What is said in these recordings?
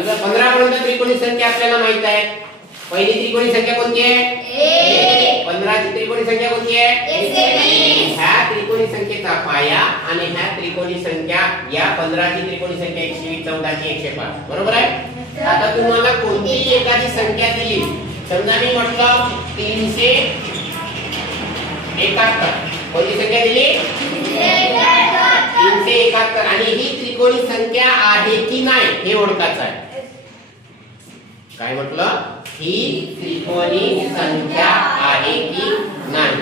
समजा 15 पर्यंत त्रिकोणी संख्या आपल्याला माहित आहे. पहिली त्रिकोणी संख्या कोणती आहे? 15 ची त्रिकोणी संख्या कोणती आहे? 120. ह्या त्रिकोणी संख्येचा पाया आणि ह्या त्रिकोणी संख्या या 15 ची त्रिकोणी संख्या 120, 14 ची 105. बरोबर आहे. आता तुम्हाला कोणतीही एखादी संख्या दिली, समजा मी म्हटलं 371. कोणती संख्या दिली? 371 आणि ही त्रिकोणी संख्या आहे की नाही हे ओळखायचं आहे. काय म्हटलं? ही त्रिकोणी संख्या आहे की नाही.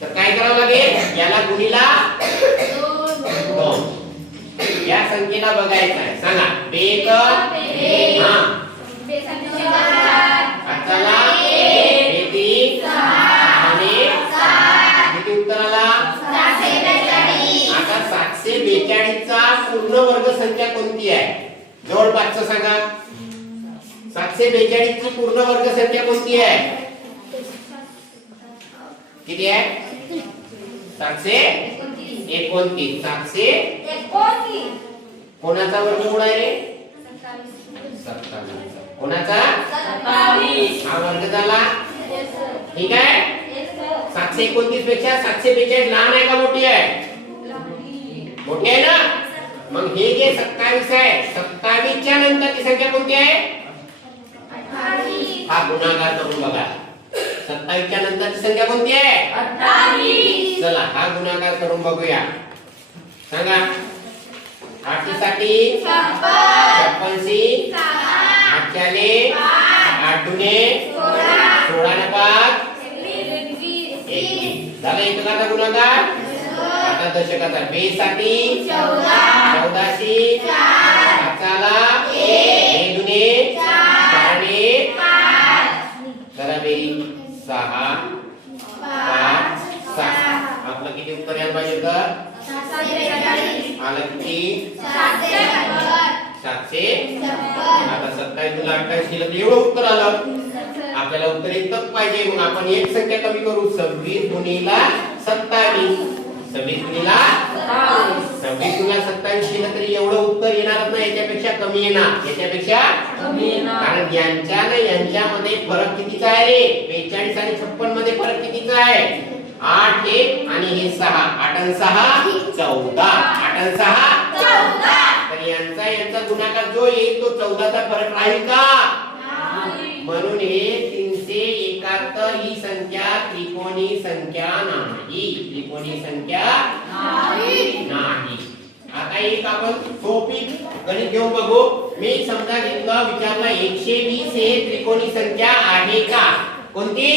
तर काय करावं लागेल? याला गुणिला 2. या संख्येला बघायचं आहे. सांगा बेक हा चला किती उत्तर आला? आता 742 चा पूर्ण वर्ग संख्या कोणती आहे? जवळपासचं सांगा. 742 ची पूर्ण वर्ग संख्या कोणती आहे? किती आहे? 729. 729 कोणाचा वर्गमूळ आहे रे? 27. कोणाचा? 27. हा वर्ग झाला. ठीक आहे. 729 पेक्षा 742 लहान आहे का मोठी आहे? मोठी आहे ना. मग हे जे 27 आहे, 27 च्या नंतरची संख्या कोणती आहे? 28. हा गुणाकार करून बघा. 27 च्या नंतरची संख्या कोणती आहे? 28. चला हा गुणाकार करून बघूया. सांगा 8 साठी 56 8 8 दुने 16 ने 5 21 झाला एककाचा गुणाकार. आता दशकाचा 2 साठी 14 4 1 दुने 4 ने करा बेरीज 6 5 7. आपलं किती उत्तर यायला पाहिजे? तर आलं किती? 770. आता 27 तुला 28 केलं तर एवढं उत्तर आलं. आपल्याला उत्तर एकच पाहिजे. मग आपण एक संख्या कमी करू. 26 गुणिला 27. 26 गुणिला 26 गुणिला 27 केलं तरी एवढं उत्तर येणारच नाही. याच्यापेक्षा कमी येणार. याच्यापेक्षा कमी येणार. कारण यांच्या ना यांच्यामध्ये फरक कितीचा आहे रे? 42 आणि 56 मध्ये फरक कितीचा आहे? 8 1 आणि हे 6. 8 आणि 6 14. 8 आणि 6 14. तर यांचा गुणाकार जो येईल तो 14 चा फरक राहील का? म्हणून हे 371 ही संख्या त्रिकोणी संख्या नाही. त्रिकोणी संख्या नाही. आता एक आपण सोपी गणित घेऊन बघू. मी समजा घेतलं विचारलं 120 हे त्रिकोणी संख्या आहे का? कोणती?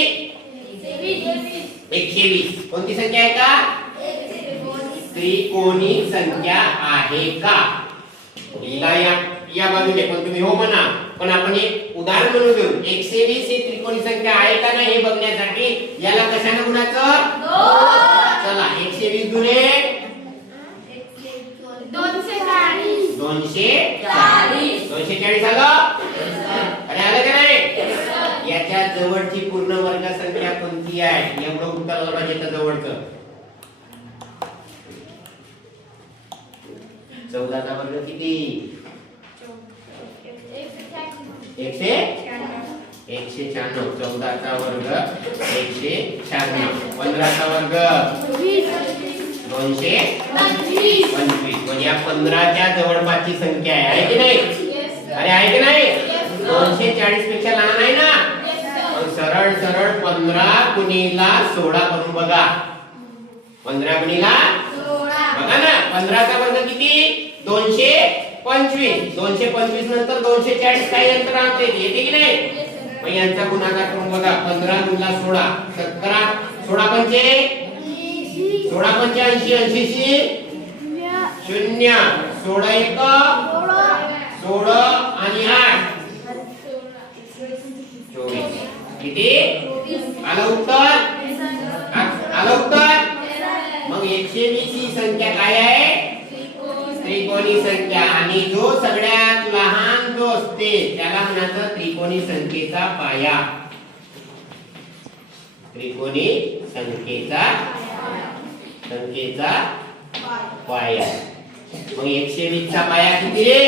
120 कोणती संख्या आहे का? त्रिकोणी संख्या आहे का? लिहिला या बाजूने पण तुम्ही हो म्हणा. पण आपण एक उदाहरण म्हणून घेऊ. 120 ही त्रिकोणी संख्या आहे का नाही हे बघण्यासाठी याला कशाने गुणायचं? 2. चला 120 गुणे 240. 240 आलं. अरे आलं का नाही? याच्या जवळची पूर्ण वर्ग संख्या कोणती आहे? एवढं उत्तर आलं पाहिजे. तर जवळचं 14 चा वर्ग किती? 196. 14 चा वर्ग 196. 15 चा वर्ग 225. म्हणजे या 15 च्या जवळपासची संख्या आहे की नाही? अरे आहे की नाही? 240 पेक्षा लहान आहे ना. सरळ सरळ 15 गुणिला 16 करून बघा. 15 गुणिला 16 बघा ना. 15 चा वर्ग किती? 225. 225 नंतर 240 काही अंतर आणते येते की नाही? मग यांचा गुणाकार करून बघा. 15 गुणिला 16 17. 16 पंचे 16 पंचे 80. 80 0. 16 1 16 आणि 8 24. किती आलं उत्तर? आलं उत्तर. मग 120 ही संख्या काय आहे? त्रिकोणी संख्या. आणि जो सगळ्यात लहान जो असते त्याला म्हणायचं त्रिकोणी संख्येचा पाया. त्रिकोणी संख्येचा पाया. मग 120 चा पाया किती रे?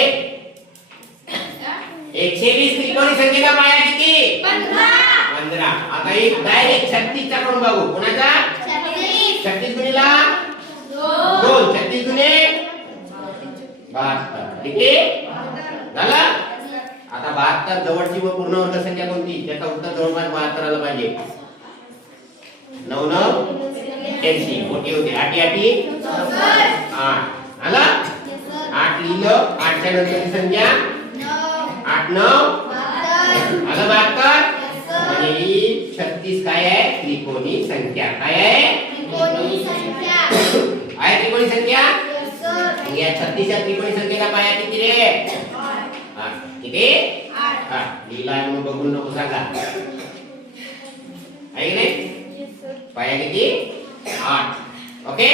120 त्रिकोणी संख्येचा पाया किती? 15. आता एक डायरेक्ट 36 चा करून बघू. कोणाचा? 36 गुणिला 2. 36 गुणे 72. ठीक आहे झालं. आता 72 जवळची व पूर्ण वर्ग संख्या कोणती? त्याचा उत्तर जवळपास 72 आलं पाहिजे. 9 9 80 मोठी होते. 8 8 8 आला. 8 लिहिलं. 8 च्या नंतरची संख्या 8 9 आलं 72. आणि 36 काय आहे? त्रिकोणी संख्या. काय आहे? त्रिकोणी संख्या. या 36 च्या त्रिकोणी संख्येचा पाया किती रे? किती? 8. लिहिला म्हणून बघून नको सांगा. आहे की नाही? पाया किती? 8. ओके.